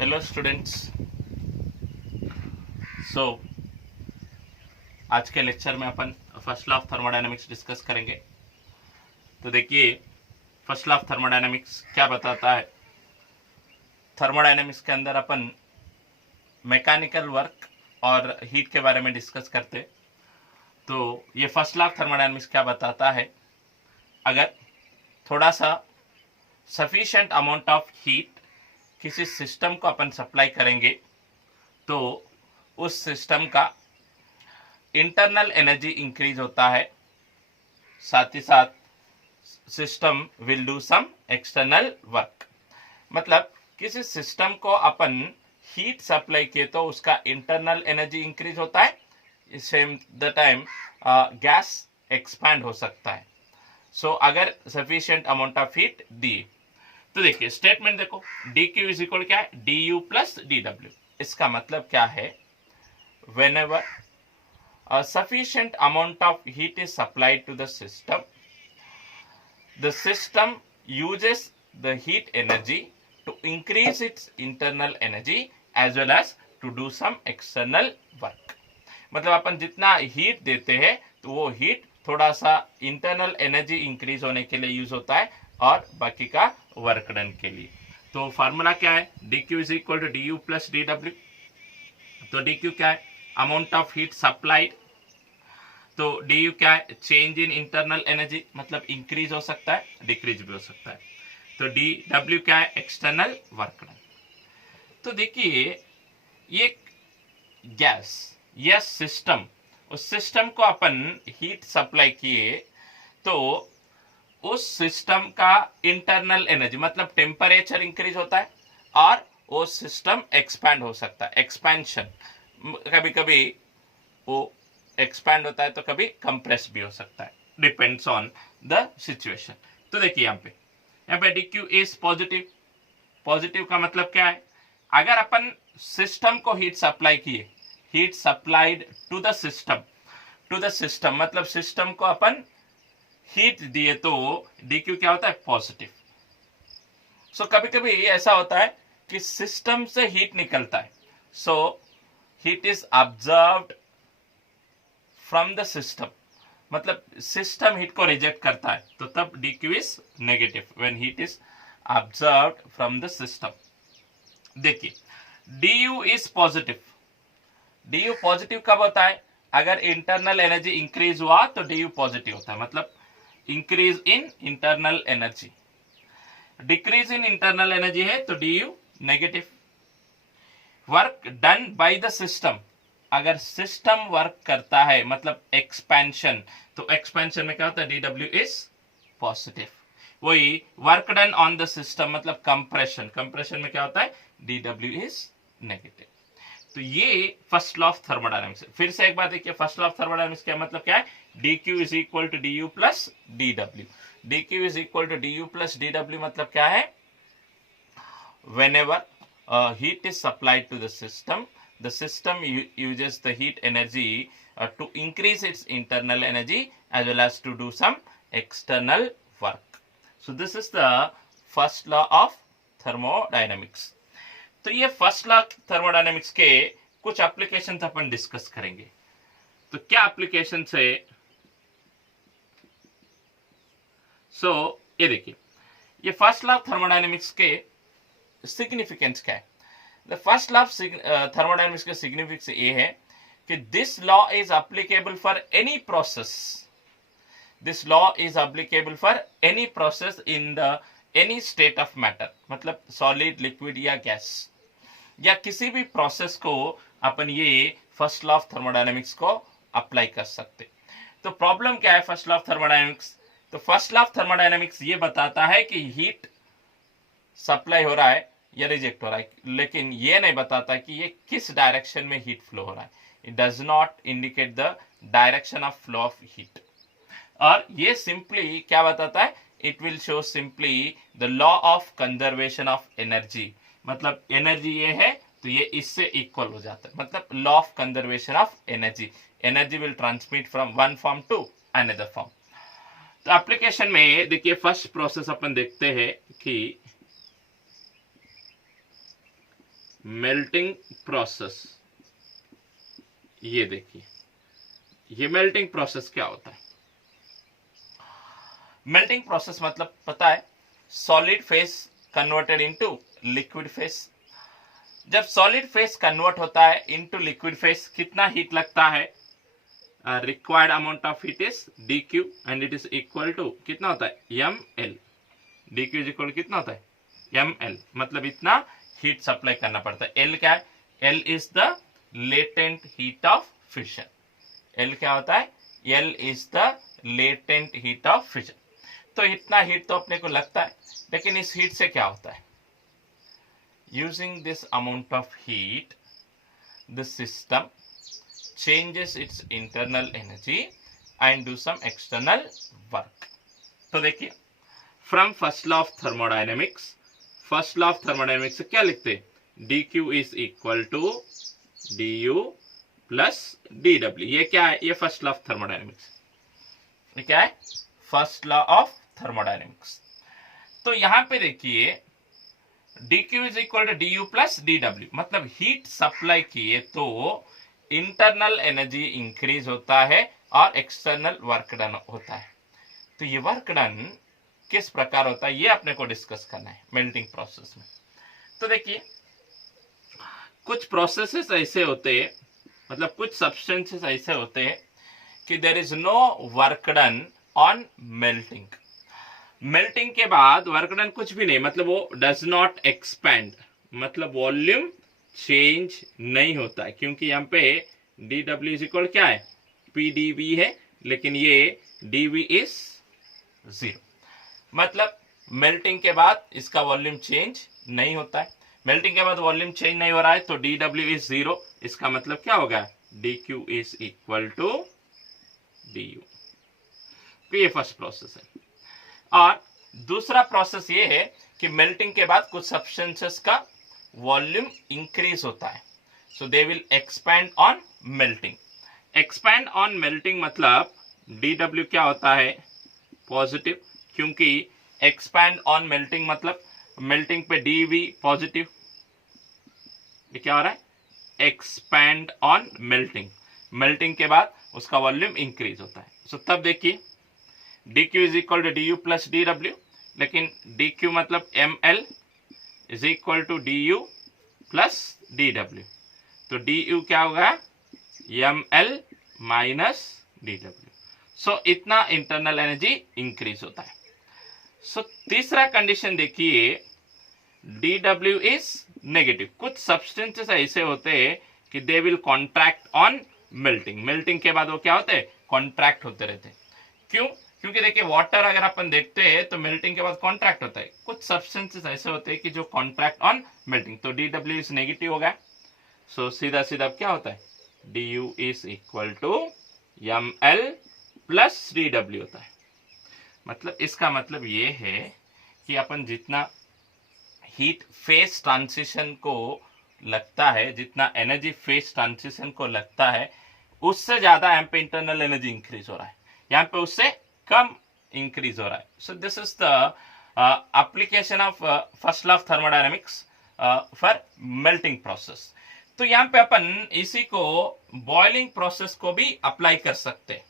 Hello students. सो आज के lecture में अपन first law of thermodynamics discuss करेंगे। तो देखिए, फर्स्ट लॉ ऑफ थर्मोडायनेमिक्स क्या बताता है। थर्मोडायनेमिक्स के अंदर अपन मैकेनिकल वर्क और हीट के बारे में डिस्कस करते। तो ये फर्स्ट लॉ ऑफ थर्मोडायनेमिक्स क्या बताता है, अगर थोड़ा सा सफिशिएंट अमाउंट ऑफ हीट किसी सिस्टम को अपन सप्लाई करेंगे तो उस सिस्टम का इंटरनल एनर्जी इंक्रीज होता है, साथ ही साथ system will do some external work. मतलब किसी सिस्टम को अपन हीट सप्लाई किए तो उसका इंटरनल एनर्जी इंक्रीज होता है, same the time gas expand हो सकता है। सो अगर सफिशिएंट अमाउंट ऑफ हीट दिए तो देखिए स्टेटमेंट देखो, डी क्यू इज इक्वल क्या है, D U plus D W. इसका मतलब क्या है, whenever a sufficient amount of heat is supplied to the system uses the heat energy to increase its internal energy as well as to do some external work। मतलब अपन जितना heat देते हैं तो वो हीट थोड़ा सा इंटरनल एनर्जी इंक्रीज होने के लिए यूज होता है और बाकी का वर्क डन के लिए। तो फार्मूला क्या है, D Q is equal to D U plus D W. तो डी क्यू क्या है, अमाउंट ऑफ हीट सप्लाइड। तो डी यू क्या है, चेंज इन इंटरनल एनर्जी, मतलब इंक्रीज हो सकता है डिक्रीज भी हो सकता है। तो डी डब्ल्यू क्या है, एक्सटर्नल वर्क डन। तो देखिए ये गैस या सिस्टम, उस सिस्टम को अपन हीट सप्लाई किए तो उस सिस्टम का इंटरनल एनर्जी मतलब टेम्परेचर इंक्रीज होता है और वो सिस्टम एक्सपैंड हो सकता है। एक्सपेंशन कभी कभी वो एक्सपैंड होता है तो कभी कंप्रेस भी हो सकता है, डिपेंड्स ऑन द सिचुएशन। तो देखिए यहाँ पे D Q is positive. Positive का मतलब क्या है, अगर अपन सिस्टम को हीट सप्लाई किए, heat supplied to the system मतलब सिस्टम को अपन हीट दिए तो डी क्यू क्या होता है, पॉजिटिव। सो कभी कभी ऐसा होता है कि सिस्टम से हीट निकलता है, so heat is observed from the system, मतलब सिस्टम हीट को रिजेक्ट करता है तो तब D Q is negative when heat is observed from the system. देखिए D U is positive. D U positive कब होता है, अगर इंटरनल एनर्जी इंक्रीज हुआ तो डी यू पॉजिटिव होता है, मतलब increase in internal energy. Decrease in internal energy है तो D you negative. Work done by the system, अगर सिस्टम वर्क करता है मतलब एक्सपेंशन, तो एक्सपेंशन में क्या होता है, डी डब्ल्यू इज पॉजिटिव। वही work done on the system मतलब कंप्रेशन, कंप्रेशन में क्या होता है, डी डब्ल्यू इज नेगेटिव। तो ये फर्स्ट लॉ ऑफ थर्मोडायनेमिक्स। फिर से एक बार देखिए, फर्स्ट लॉ ऑफ थर्मोडायनेमिक्स का मतलब क्या है, D Q is equal to D U plus D W. D Q is equal to D U plus D W मतलब क्या है, whenever heat is supplied to the system uses the heat energy to increase its internal energy as well as to do some external work. So this is the first law of thermodynamics. तो ये first law thermodynamics के कुछ application अपन discuss करेंगे। तो क्या application है, सो ये देखिए, ये फर्स्ट लॉ थर्मोडायनेमिक्स के सिग्निफिकेंस क्या है। द फर्स्ट लॉ थर्मोडायनेमिक्स का सिग्निफिकेंस ये है कि this law is applicable for any process. This law is applicable for any process in the any state of matter, मतलब सॉलिड, लिक्विड या gas, या किसी भी प्रोसेस को अपन ये फर्स्ट लॉ ऑफ थर्मोडायनेमिक्स को अप्लाई कर सकते। तो प्रॉब्लम क्या है फर्स्ट लॉ ऑफ थर्मोडायनेमिक्स, तो फर्स्ट लॉ ऑफ थर्मोडायनेमिक्स ये बताता है कि हीट सप्लाई हो रहा है या रिजेक्ट हो रहा है, लेकिन ये नहीं बताता कि ये किस डायरेक्शन में हीट फ्लो हो रहा है। It does not indicate the direction of flow of heat. और ये सिंपली क्या बताता है, it will show simply the law of conservation of energy, मतलब एनर्जी ये है तो ये इससे इक्वल हो जाता है, मतलब law of conservation of energy. Energy will transmit from one form to another form. तो एप्लीकेशन में देखिए फर्स्ट प्रोसेस अपन देखते हैं कि मेल्टिंग प्रोसेस। ये देखिए, ये मेल्टिंग प्रोसेस क्या होता है? मेल्टिंग प्रोसेस मतलब पता है, solid phase converted into liquid phase. जब सॉलिड फेस कन्वर्ट होता है इनटू लिक्विड फेस, कितना हीट लगता है? Required amount of heat is dq and it is equal to कितना होता है? ml। dq इज इक्वल कितना होता है? ml। मतलब इतना हीट सप्लाई करना पड़ता है। l क्या है? l is the latent heat of fission. l क्या होता है? l is the latent heat of fission. तो इतना हीट तो अपने को लगता है, लेकिन इस हीट से क्या होता है? Using this amount of heat the system changes its internal energy and do some external work। तो देखिए, from first law of thermodynamics, first law of thermodynamics से क्या लिखते हैं? dq is equal to du plus dw। ये क्या है? ये फर्स्ट लॉ ऑफ थर्मोडायनेमिक्स। ये क्या है? First law of thermodynamics. तो यहां पे देखिए, dq is equal to du plus dw, मतलब हीट सप्लाई किए तो इंटरनल एनर्जी इंक्रीज होता है और एक्सटर्नल वर्क डन होता है। तो ये वर्क डन किस प्रकार होता है, ये अपने को डिस्कस करना है मेल्टिंग प्रोसेस में। तो देखिए, कुछ प्रोसेसेस ऐसे होते हैं, मतलब कुछ सब्सटेंसेस ऐसे होते हैं कि there is no work done on melting. Melting के बाद वर्क डन कुछ भी नहीं, मतलब वो डज नॉट एक्सपैंड, मतलब वॉल्यूम चेंज नहीं होता है, क्योंकि यहाँ पे dw इज इक्वल क्या है? pdv है, लेकिन ये dv इज 0। मतलब मेल्टिंग के बाद इसका वॉल्यूम चेंज नहीं होता है। मेल्टिंग के बाद वॉल्यूम चेंज नहीं हो रहा है, तो dw इज 0। इसका मतलब क्या होगा? dq is equal to du। तो ये फर्स्ट प्रोसेस है। और दूसरा प्रोसेस ये है कि मेल्टिंग के बाद कुछ सब्सटेंसेस का वॉल्यूम इंक्रीज होता है, so they will expand on melting. Expand on melting मतलब dw क्या होता है? पॉजिटिव, क्योंकि एक्सपैंड ऑन मेल्टिंग मतलब मेल्टिंग पे dv पॉजिटिव। ये क्या हो रहा है? Expand on melting. मेल्टिंग के बाद उसका वॉल्यूम इंक्रीज होता है। सो तब देखिए, dq is equal to du plus dw, लेकिन dq मतलब ml is equal to du plus dw। तो du क्या होगा? ml minus dw। सो इतना इंटरनल एनर्जी इंक्रीज होता है। सो तीसरा कंडीशन देखिए, dw इज नेगेटिव। कुछ सब्सटेंसेस ऐसे होते हैं कि they will contract on melting. Melting के बाद वो क्या होते हैं? कॉन्ट्रैक्ट होते रहते हैं। क्यों? क्योंकि देखिए, वाटर अगर अपन देखते हैं तो मेल्टिंग के बाद कॉन्ट्रैक्ट होता है। कुछ सब्सटेंसेस ऐसे होते हैं कि जो कॉन्ट्रैक्ट ऑन मेल्टिंग, तो dw इज नेगेटिव होगा। सो सीधा सीधा क्या होता है? du is equal to ml plus dw होता है। मतलब इसका मतलब ये है कि अपन जितना हीट फेस ट्रांजिशन को लगता है, जितना एनर्जी फेस ट्रांजिशन को लगता है, उससे ज्यादा यहाँ पे इंटरनल एनर्जी इंक्रीज हो रहा है, यहाँ पे उससे कम इंक्रीज हो रहा है। So this is the application of first law of thermodynamics for melting process. तो यहाँ पे अपन इसी को बॉइलिंग प्रोसेस को भी अप्लाई कर सकते हैं।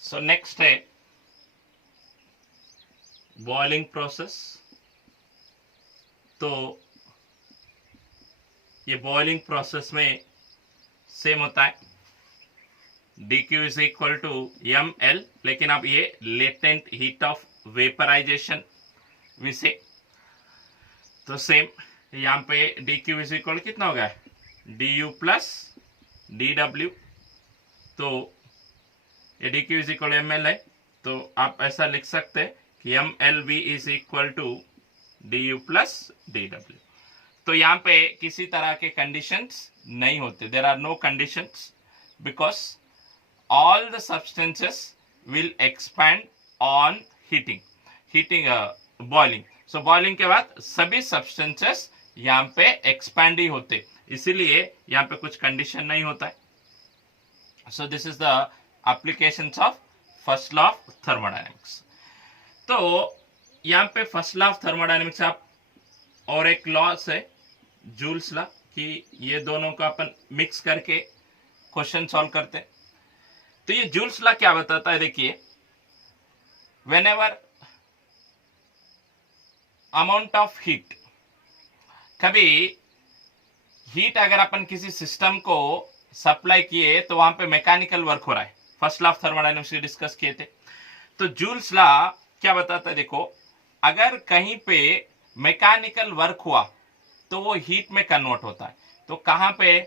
सो नेक्स्ट है बॉइलिंग प्रोसेस। तो ये बॉइलिंग प्रोसेस में सेम होता है, dq is equal to ml, लेकिन अब ये लेटेंट हीट ऑफ वेपराइजेशन विषय। तो सेम यहाँ पे dq इज इक्वल कितना होगा? du plus dw। तो ये dq इज इक्वल ml है, तो आप ऐसा लिख सकते हैं कि mlv is equal to du plus dw। तो यहाँ पे किसी तरह के कंडीशंस नहीं होते, there are no conditions, because all the substances will expand on heating boiling। so boiling के बाद सभी substances यहाँ पे एक्सपैंड ही होते, इसीलिए यहाँ पे कुछ कंडीशन नहीं होता है. So this is the applications of first law of thermodynamics. तो यहाँ पे फर्स्ट लॉ ऑफ थर्मोडायनेमिक्स आप और एक लॉ है जूल्स लॉ, कि ये दोनों को अपन मिक्स करके क्वेश्चन सॉल्व करते हैं. तो ये जूल्स लॉ क्या बताता है, देखिए, व्हेनेवर अमाउंट ऑफ हीट, कभी हीट अगर अपन किसी सिस्टम को सप्लाई किए तो वहां पे मैकेनिकल वर्क हो रहा है. First law of thermodynamics discuss किए थे. तो जूल्स लॉ क्या बताता है, देखो, अगर कहीं पे मैकेनिकल वर्क हुआ तो वो हीट में कन्वर्ट होता है. तो कहां पे,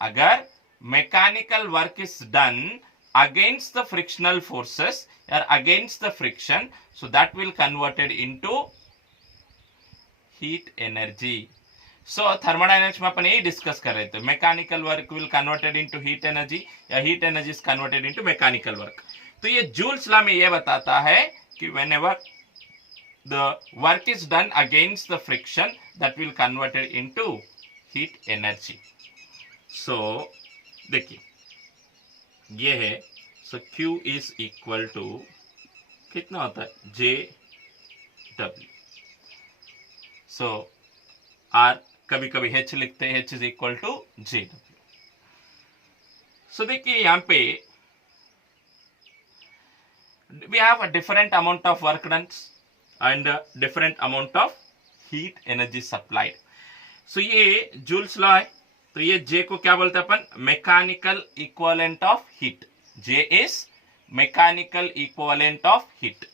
अगर mechanical work is done against the frictional forces or against the friction, so that will converted into heat energy. So thermodynamics में अपन यही डिस्कस कर रहे थे, mechanical work will converted into heat energy या heat energy is converted into mechanical work. तो ये Joule's law में ये बताता है कि whenever the work is done against the friction, that will converted into heat energy. So देखिए ये है, सो Q इज इक्वल टू कितना होता है, जे डब्ल्यू. सो आर कभी कभी H लिखते हैं, H is equal to J W. So देखिए यहां पे we have a different amount of work done and different amount of heat energy supplied. So ये जूल्स लॉ है. तो ये J को क्या बोलते हैं अपन, mechanical equivalent of heat. J is mechanical equivalent of heat.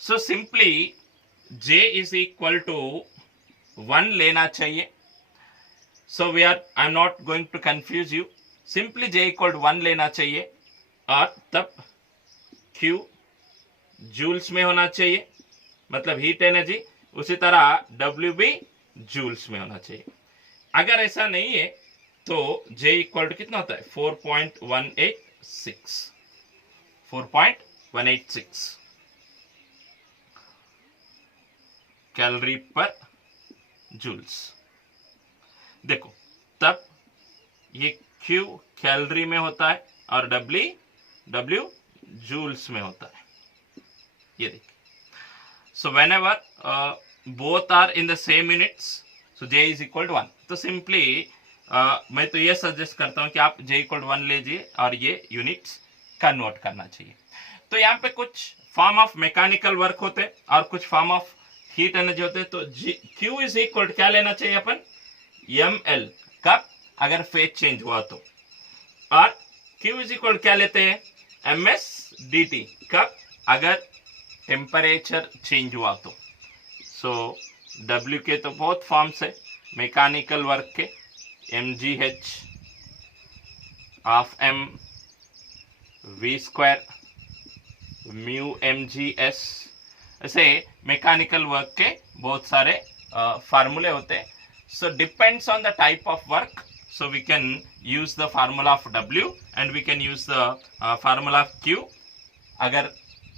So simply J is equal to 1 लेना चाहिए. So we are, I am not going to confuse you, simply J equal to 1 लेना चाहिए और तब Q जूल्स में होना चाहिए, मतलब हीट एनर्जी. उसी तरह W भी जूल्स में होना चाहिए. अगर ऐसा नहीं है तो J इक्वल टू कितना होता है, 4.186 कैलोरी पर जूल्स. देखो तब ये Q कैलोरी में होता है और W जूल्स में होता है. ये देखिए, so whenever both are in the same units, so J is equal to 1. तो सिंपली मैं तो ये सजेस्ट करता हूं कि आप J इक्वल टू 1 लीजिए और ये यूनिट्स कन्वर्ट करना चाहिए. तो यहाँ पे कुछ फॉर्म ऑफ मैकेनिकल वर्क होते हैं और कुछ फॉर्म ऑफ हीट एनर्जी होते हैं. तो Q इज इक्वल टू क्या लेना चाहिए अपन, ml, कब, अगर फेज चेंज हुआ तो. और Q इज इक्वल क्या लेते हैं, ms dt, कब, अगर टेम्परेचर चेंज हुआ तो. सो W के तो बहुत फॉर्म्स है मैकेनिकल वर्क के, mgh of m v square mu mgs. ऐसे मैकेनिकल वर्क के बहुत सारे फार्मूले होते हैं. So depends on the type of work, so we can use the formula of W and we can use the formula of Q. अगर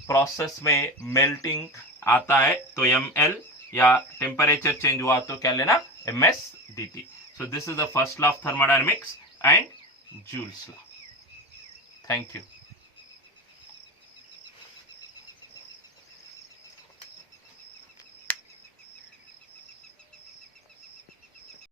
process में melting आता है तो ml, या टेम्परेचर चेंज हुआ तो क्या लेना, ms dt. So this is the first law of thermodynamics and Joule's law. Thank you.